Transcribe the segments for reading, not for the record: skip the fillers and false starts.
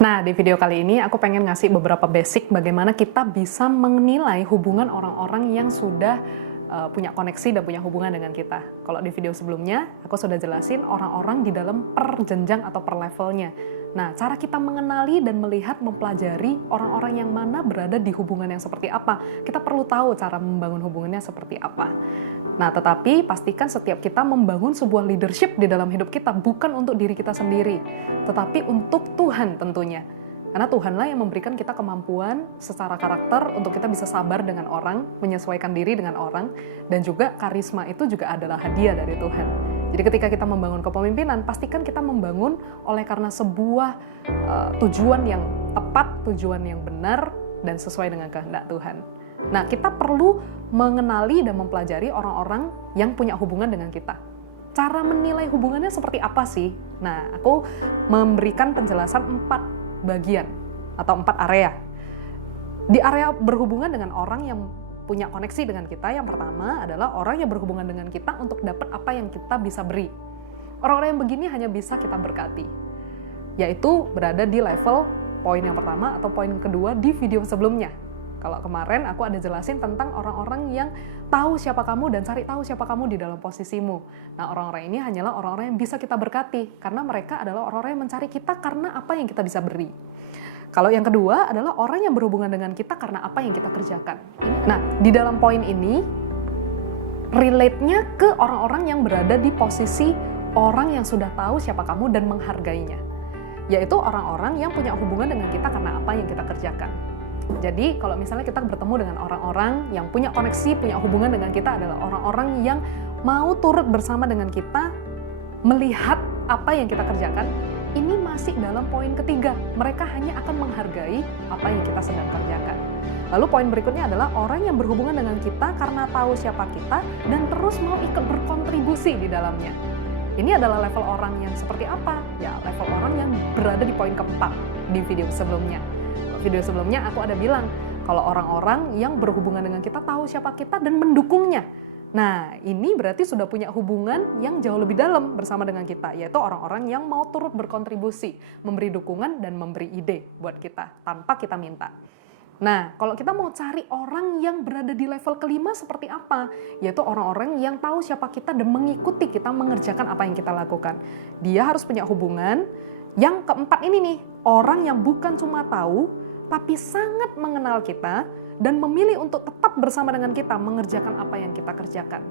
Nah, di video kali ini aku pengen ngasih beberapa basic bagaimana kita bisa menilai hubungan orang-orang yang sudah punya koneksi dan punya hubungan dengan kita. Kalau di video sebelumnya, aku sudah jelasin orang-orang di dalam per jenjang atau per levelnya. Nah, cara kita mengenali dan melihat, mempelajari orang-orang yang mana berada di hubungan yang seperti apa. Kita perlu tahu cara membangun hubungannya seperti apa. Nah, tetapi pastikan setiap kita membangun sebuah leadership di dalam hidup kita bukan untuk diri kita sendiri, tetapi untuk Tuhan tentunya. Karena Tuhanlah yang memberikan kita kemampuan secara karakter untuk kita bisa sabar dengan orang, menyesuaikan diri dengan orang, dan juga karisma itu juga adalah hadiah dari Tuhan. Jadi ketika kita membangun kepemimpinan, pastikan kita membangun oleh karena sebuah tujuan yang tepat, tujuan yang benar, dan sesuai dengan kehendak Tuhan. Nah, kita perlu mengenali dan mempelajari orang-orang yang punya hubungan dengan kita. Cara menilai hubungannya seperti apa sih? Nah, aku memberikan penjelasan 4 bagian atau 4 area. Di area berhubungan dengan orang yang punya koneksi dengan kita, yang pertama adalah orang yang berhubungan dengan kita untuk dapat apa yang kita bisa beri. Orang-orang yang begini hanya bisa kita berkati, yaitu berada di level poin yang pertama atau poin kedua di video sebelumnya. Kalau kemarin aku ada jelasin tentang orang-orang yang tahu siapa kamu dan cari tahu siapa kamu di dalam posisimu. Nah, orang-orang ini hanyalah orang-orang yang bisa kita berkati, karena mereka adalah orang-orang yang mencari kita karena apa yang kita bisa beri. Kalau yang kedua adalah orang yang berhubungan dengan kita karena apa yang kita kerjakan. Nah, di dalam poin ini, relate-nya ke orang-orang yang berada di posisi orang yang sudah tahu siapa kamu dan menghargainya. Yaitu orang-orang yang punya hubungan dengan kita karena apa yang kita kerjakan. Jadi kalau misalnya kita bertemu dengan orang-orang yang punya koneksi, punya hubungan dengan kita adalah orang-orang yang mau turut bersama dengan kita, melihat apa yang kita kerjakan, ini masih dalam poin ketiga. Mereka hanya akan menghargai apa yang kita sedang kerjakan. Lalu poin berikutnya adalah orang yang berhubungan dengan kita karena tahu siapa kita dan terus mau ikut berkontribusi di dalamnya. Ini adalah level orang yang seperti apa? Ya, level orang yang berada di poin keempat di video sebelumnya. Video sebelumnya aku ada bilang kalau orang-orang yang berhubungan dengan kita tahu siapa kita dan mendukungnya. Nah, ini berarti sudah punya hubungan yang jauh lebih dalam bersama dengan kita, yaitu orang-orang yang mau turut berkontribusi, memberi dukungan dan memberi ide buat kita tanpa kita minta. Nah, kalau kita mau cari orang yang berada di level kelima seperti apa? Yaitu orang-orang yang tahu siapa kita dan mengikuti kita mengerjakan apa yang kita lakukan. Dia harus punya hubungan. Yang keempat ini nih, orang yang bukan cuma tahu, tapi sangat mengenal kita dan memilih untuk tetap bersama dengan kita mengerjakan apa yang kita kerjakan.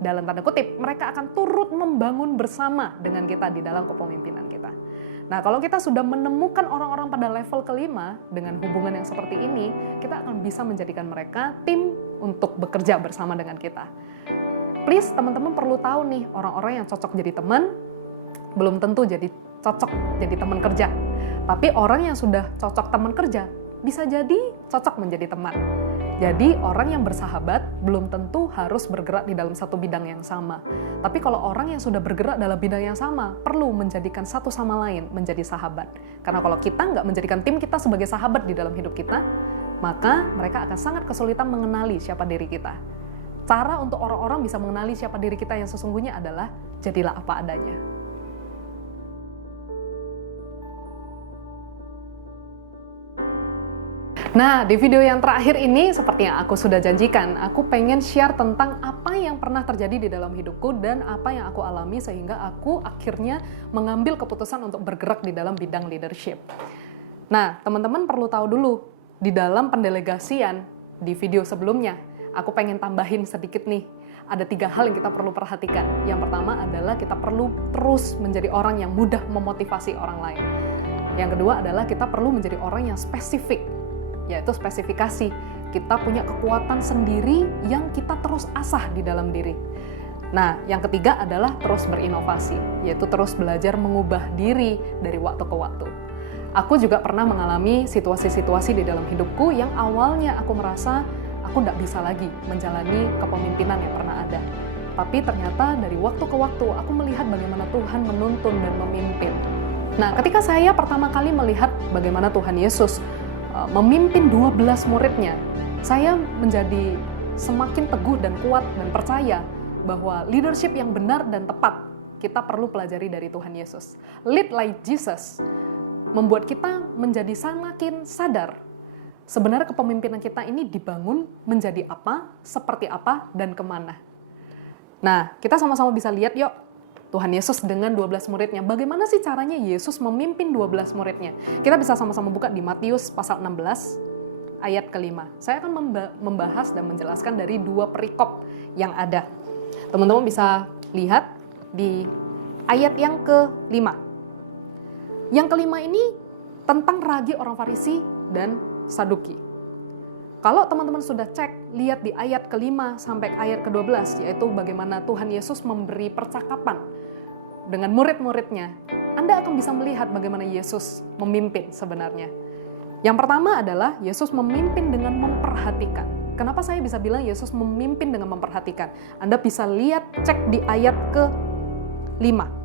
Dalam tanda kutip, mereka akan turut membangun bersama dengan kita di dalam kepemimpinan kita. Nah, kalau kita sudah menemukan orang-orang pada level kelima dengan hubungan yang seperti ini, kita akan bisa menjadikan mereka tim untuk bekerja bersama dengan kita. Please, teman-teman perlu tahu nih, orang-orang yang cocok jadi teman, belum tentu cocok jadi teman kerja. Tapi orang yang sudah cocok teman kerja, bisa jadi cocok menjadi teman. Jadi orang yang bersahabat belum tentu harus bergerak di dalam satu bidang yang sama. Tapi kalau orang yang sudah bergerak dalam bidang yang sama, perlu menjadikan satu sama lain menjadi sahabat. Karena kalau kita nggak menjadikan tim kita sebagai sahabat di dalam hidup kita, maka mereka akan sangat kesulitan mengenali siapa diri kita. Cara untuk orang-orang bisa mengenali siapa diri kita yang sesungguhnya adalah jadilah apa adanya. Nah, di video yang terakhir ini, seperti yang aku sudah janjikan, aku pengen share tentang apa yang pernah terjadi di dalam hidupku dan apa yang aku alami sehingga aku akhirnya mengambil keputusan untuk bergerak di dalam bidang leadership. Nah, teman-teman perlu tahu dulu, di dalam pendelegasian di video sebelumnya, aku pengen tambahin sedikit nih. Ada 3 hal yang kita perlu perhatikan. Yang pertama adalah kita perlu terus menjadi orang yang mudah memotivasi orang lain. Yang kedua adalah kita perlu menjadi orang yang spesifik, yaitu spesifikasi. Kita punya kekuatan sendiri yang kita terus asah di dalam diri. Nah, yang ketiga adalah terus berinovasi, yaitu terus belajar mengubah diri dari waktu ke waktu. Aku juga pernah mengalami situasi-situasi di dalam hidupku yang awalnya aku merasa aku tidak bisa lagi menjalani kepemimpinan yang pernah ada. Tapi ternyata dari waktu ke waktu aku melihat bagaimana Tuhan menuntun dan memimpin. Nah, ketika saya pertama kali melihat bagaimana Tuhan Yesus memimpin 12 muridnya, saya menjadi semakin teguh dan kuat dan percaya bahwa leadership yang benar dan tepat kita perlu pelajari dari Tuhan Yesus. Lead like Jesus. membuat kita menjadi semakin sadar sebenarnya kepemimpinan kita ini dibangun menjadi apa, seperti apa, dan kemana. Nah, kita sama-sama bisa lihat yuk, Tuhan Yesus dengan 12 muridnya. Bagaimana sih caranya Yesus memimpin 12 muridnya? Kita bisa sama-sama buka di Matius pasal 16, ayat ke-5. Saya akan membahas dan menjelaskan dari 2 perikop yang ada. Teman-teman bisa lihat di ayat yang ke-5. Yang ke-5 ini tentang ragi orang Farisi dan Saduki. Kalau teman-teman sudah cek, lihat di ayat ke-5 sampai ayat ke-12, yaitu bagaimana Tuhan Yesus memberi percakapan dengan murid-muridnya, Anda akan bisa melihat bagaimana Yesus memimpin sebenarnya. Yang pertama adalah Yesus memimpin dengan memperhatikan. Kenapa saya bisa bilang Yesus memimpin dengan memperhatikan? Anda bisa lihat, cek di ayat ke-5.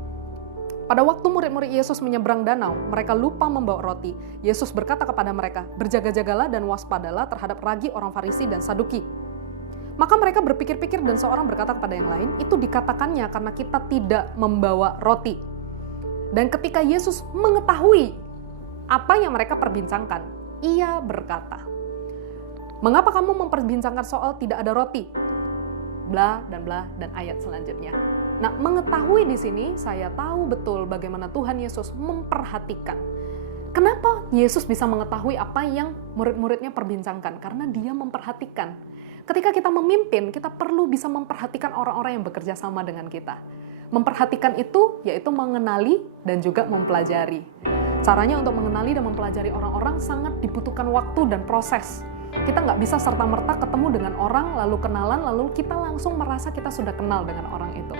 Pada waktu murid-murid Yesus menyeberang danau, mereka lupa membawa roti. Yesus berkata kepada mereka, "Berjaga-jagalah dan waspadalah terhadap ragi orang Farisi dan Saduki." Maka mereka berpikir-pikir dan seorang berkata kepada yang lain, "Itu dikatakannya karena kita tidak membawa roti." Dan ketika Yesus mengetahui apa yang mereka perbincangkan, ia berkata, "Mengapa kamu memperbincangkan soal tidak ada roti?" Bla dan ayat selanjutnya. Nah, mengetahui di sini saya tahu betul bagaimana Tuhan Yesus memperhatikan. Kenapa Yesus bisa mengetahui apa yang murid-muridnya perbincangkan? Karena dia memperhatikan. Ketika kita memimpin, kita perlu bisa memperhatikan orang-orang yang bekerja sama dengan kita. Memperhatikan itu yaitu mengenali dan juga mempelajari. Caranya untuk mengenali dan mempelajari orang-orang sangat dibutuhkan waktu dan proses. Kita nggak bisa serta-merta ketemu dengan orang, lalu kenalan, lalu kita langsung merasa kita sudah kenal dengan orang itu.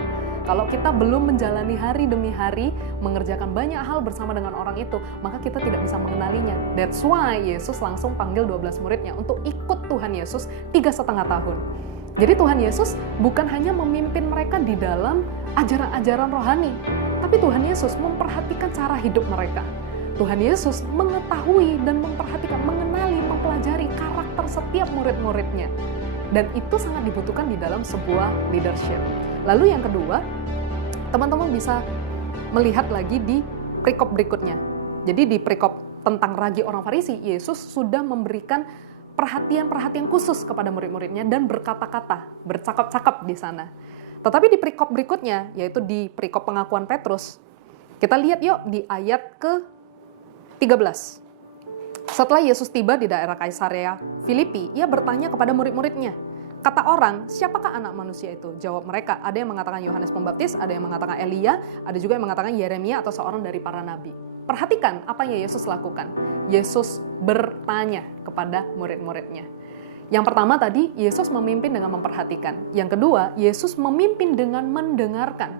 Kalau kita belum menjalani hari demi hari, mengerjakan banyak hal bersama dengan orang itu, maka kita tidak bisa mengenalinya. That's why Yesus langsung panggil 12 muridnya untuk ikut Tuhan Yesus 3,5 tahun. Jadi Tuhan Yesus bukan hanya memimpin mereka di dalam ajaran-ajaran rohani, tapi Tuhan Yesus memperhatikan cara hidup mereka. Tuhan Yesus mengetahui dan memperhatikan, mengenali, mempelajari karakter setiap murid-muridnya. Dan itu sangat dibutuhkan di dalam sebuah leadership. Lalu yang kedua, teman-teman bisa melihat lagi di perikop berikutnya. Jadi di perikop tentang ragi orang Farisi, Yesus sudah memberikan perhatian-perhatian khusus kepada murid-muridnya dan berkata-kata, bercakap-cakap di sana. Tetapi di perikop berikutnya, yaitu di perikop pengakuan Petrus, kita lihat yuk di ayat ke-13. Setelah Yesus tiba di daerah Kaisarea Filipi, ia bertanya kepada murid-muridnya, "Kata orang, siapakah anak manusia itu?" Jawab mereka, ada yang mengatakan Yohanes Pembaptis, ada yang mengatakan Elia, ada juga yang mengatakan Yeremia atau seorang dari para nabi. Perhatikan apa yang Yesus lakukan. Yesus bertanya kepada murid-muridnya. Yang pertama tadi, Yesus memimpin dengan memperhatikan. Yang kedua, Yesus memimpin dengan mendengarkan.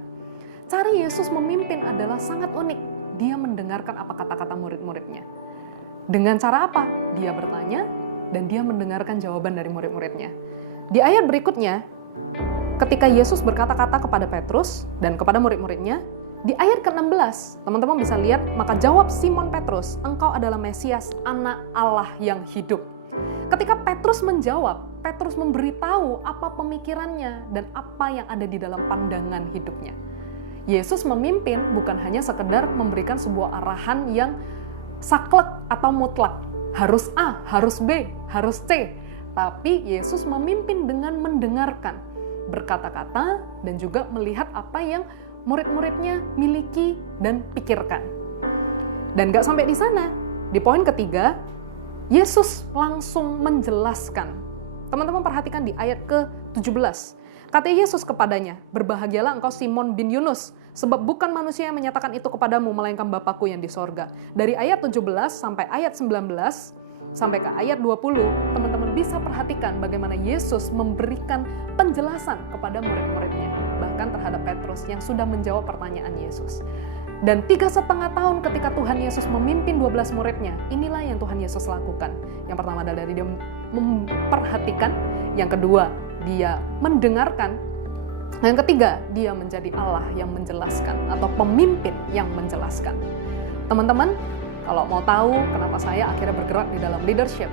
Cara Yesus memimpin adalah sangat unik. Dia mendengarkan apa kata-kata murid-muridnya. Dengan cara apa? Dia bertanya dan dia mendengarkan jawaban dari murid-muridnya. Di ayat berikutnya, ketika Yesus berkata-kata kepada Petrus dan kepada murid-muridnya, di ayat ke-16, teman-teman bisa lihat, maka jawab Simon Petrus, "Engkau adalah Mesias, anak Allah yang hidup." Ketika Petrus menjawab, Petrus memberitahu apa pemikirannya dan apa yang ada di dalam pandangan hidupnya. Yesus memimpin bukan hanya sekedar memberikan sebuah arahan yang saklek atau mutlak, harus A, harus B, harus C. Tapi Yesus memimpin dengan mendengarkan, berkata-kata, dan juga melihat apa yang murid-muridnya miliki dan pikirkan. Dan gak sampai di sana, di poin ketiga, Yesus langsung menjelaskan. Teman-teman perhatikan di ayat ke-17. Kata Yesus kepadanya, "Berbahagialah engkau Simon bin Yunus, sebab bukan manusia yang menyatakan itu kepadamu, melainkan Bapakku yang di sorga." Dari ayat 17 sampai ayat 19, sampai ke ayat 20, teman-teman bisa perhatikan bagaimana Yesus memberikan penjelasan kepada murid-muridnya, bahkan terhadap Petrus yang sudah menjawab pertanyaan Yesus. Dan 3,5 tahun ketika Tuhan Yesus memimpin 12 muridnya, inilah yang Tuhan Yesus lakukan. Yang pertama adalah dari dia memperhatikan, yang kedua, dia mendengarkan, yang ketiga, dia menjadi Allah yang menjelaskan atau pemimpin yang menjelaskan. Teman-teman, kalau mau tahu kenapa saya akhirnya bergerak di dalam leadership,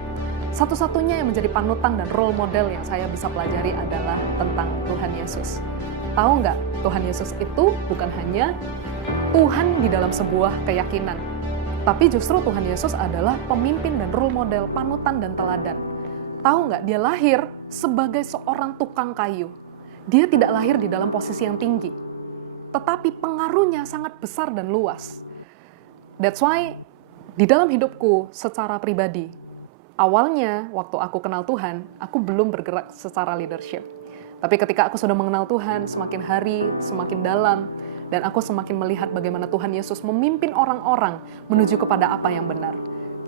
satu-satunya yang menjadi panutan dan role model yang saya bisa pelajari adalah tentang Tuhan Yesus. Tahu nggak, Tuhan Yesus itu bukan hanya Tuhan di dalam sebuah keyakinan, Tapi justru Tuhan Yesus adalah pemimpin dan role model, panutan dan teladan. Tahu nggak, dia lahir sebagai seorang tukang kayu. Dia tidak lahir di dalam posisi yang tinggi, tetapi pengaruhnya sangat besar dan luas. That's why di dalam hidupku secara pribadi, awalnya waktu aku kenal Tuhan, aku belum bergerak secara leadership. Tapi ketika aku sudah mengenal Tuhan, semakin hari, semakin dalam, dan aku semakin melihat bagaimana Tuhan Yesus memimpin orang-orang menuju kepada apa yang benar.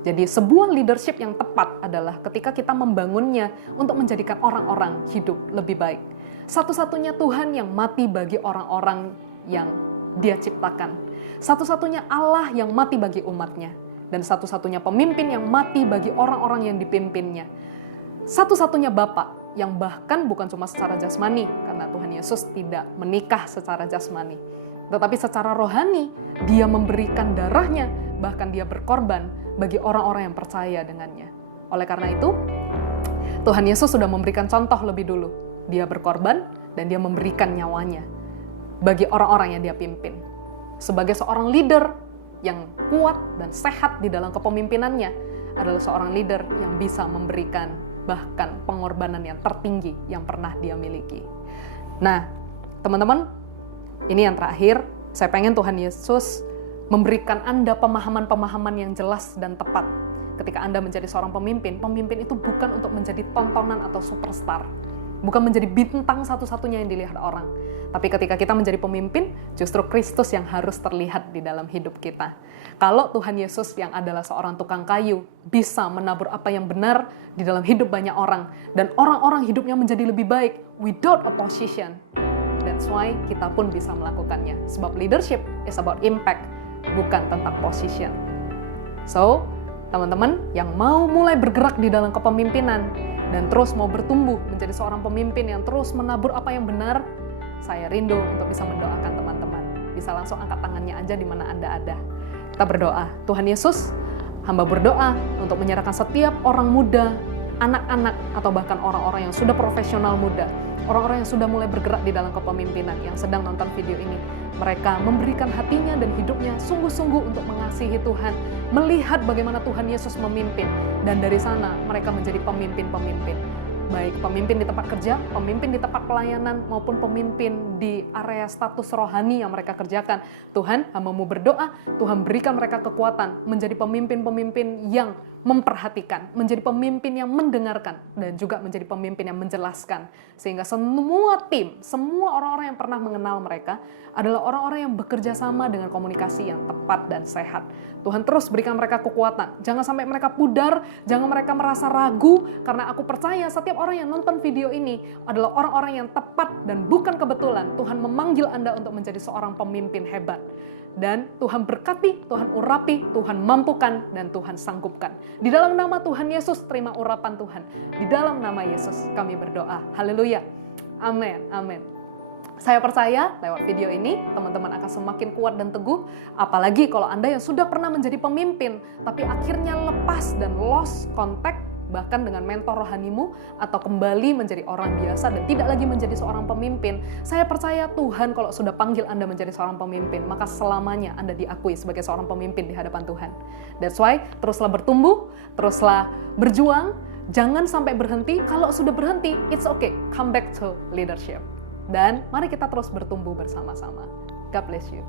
Jadi sebuah leadership yang tepat adalah ketika kita membangunnya untuk menjadikan orang-orang hidup lebih baik. Satu-satunya Tuhan yang mati bagi orang-orang yang Dia ciptakan. Satu-satunya Allah yang mati bagi umatnya. Dan satu-satunya pemimpin yang mati bagi orang-orang yang dipimpinnya. Satu-satunya Bapa yang bahkan bukan cuma secara jasmani, karena Tuhan Yesus tidak menikah secara jasmani. Tetapi secara rohani, Dia memberikan darahnya, bahkan Dia berkorban bagi orang-orang yang percaya dengannya. Oleh karena itu, Tuhan Yesus sudah memberikan contoh lebih dulu. Dia berkorban dan Dia memberikan nyawanya bagi orang-orang yang Dia pimpin. Sebagai seorang leader yang kuat dan sehat di dalam kepemimpinannya, adalah seorang leader yang bisa memberikan bahkan pengorbanan yang tertinggi yang pernah dia miliki. Nah, teman-teman, ini yang terakhir, saya pengen Tuhan Yesus memberikan Anda pemahaman-pemahaman yang jelas dan tepat. Ketika Anda menjadi seorang pemimpin, pemimpin itu bukan untuk menjadi tontonan atau superstar. Bukan menjadi bintang satu-satunya yang dilihat orang. Tapi ketika kita menjadi pemimpin, justru Kristus yang harus terlihat di dalam hidup kita. Kalau Tuhan Yesus yang adalah seorang tukang kayu, bisa menabur apa yang benar di dalam hidup banyak orang, dan orang-orang hidupnya menjadi lebih baik without opposition. That's why kita pun bisa melakukannya. Sebab leadership is about impact, bukan tentang position. So, teman-teman yang mau mulai bergerak di dalam kepemimpinan dan terus mau bertumbuh menjadi seorang pemimpin yang terus menabur apa yang benar, saya rindu untuk bisa mendoakan teman-teman. Bisa langsung angkat tangannya aja di mana Anda ada. Kita berdoa. Tuhan Yesus, hamba berdoa untuk menyerahkan setiap orang muda, anak-anak, atau bahkan orang-orang yang sudah profesional muda, orang-orang yang sudah mulai bergerak di dalam kepemimpinan, yang sedang nonton video ini. Mereka memberikan hatinya dan hidupnya sungguh-sungguh untuk mengasihi Tuhan, melihat bagaimana Tuhan Yesus memimpin, dan dari sana mereka menjadi pemimpin-pemimpin. Baik pemimpin di tempat kerja, pemimpin di tempat pelayanan, maupun pemimpin di area status rohani yang mereka kerjakan. Tuhan, hamba-Mu berdoa, Tuhan berikan mereka kekuatan menjadi pemimpin-pemimpin yang memperhatikan, menjadi pemimpin yang mendengarkan, dan juga menjadi pemimpin yang menjelaskan. Sehingga semua tim, semua orang-orang yang pernah mengenal mereka adalah orang-orang yang bekerja sama dengan komunikasi yang tepat dan sehat. Tuhan terus berikan mereka kekuatan. Jangan sampai mereka pudar, jangan mereka merasa ragu, karena aku percaya setiap orang yang nonton video ini adalah orang-orang yang tepat dan bukan kebetulan. Tuhan memanggil Anda untuk menjadi seorang pemimpin hebat. Dan Tuhan berkati, Tuhan urapi, Tuhan mampukan, dan Tuhan sanggupkan. Di dalam nama Tuhan Yesus, terima urapan Tuhan. Di dalam nama Yesus kami berdoa. Haleluya. Amin. Amin. Saya percaya lewat video ini teman-teman akan semakin kuat dan teguh, apalagi kalau Anda yang sudah pernah menjadi pemimpin tapi akhirnya lepas dan lost contact bahkan dengan mentor rohanimu, atau kembali menjadi orang biasa dan tidak lagi menjadi seorang pemimpin. Saya percaya Tuhan kalau sudah panggil Anda menjadi seorang pemimpin, maka selamanya Anda diakui sebagai seorang pemimpin di hadapan Tuhan. That's why teruslah bertumbuh, teruslah berjuang, jangan sampai berhenti. Kalau sudah berhenti, it's okay, come back to leadership. Dan mari kita terus bertumbuh bersama-sama. God bless you.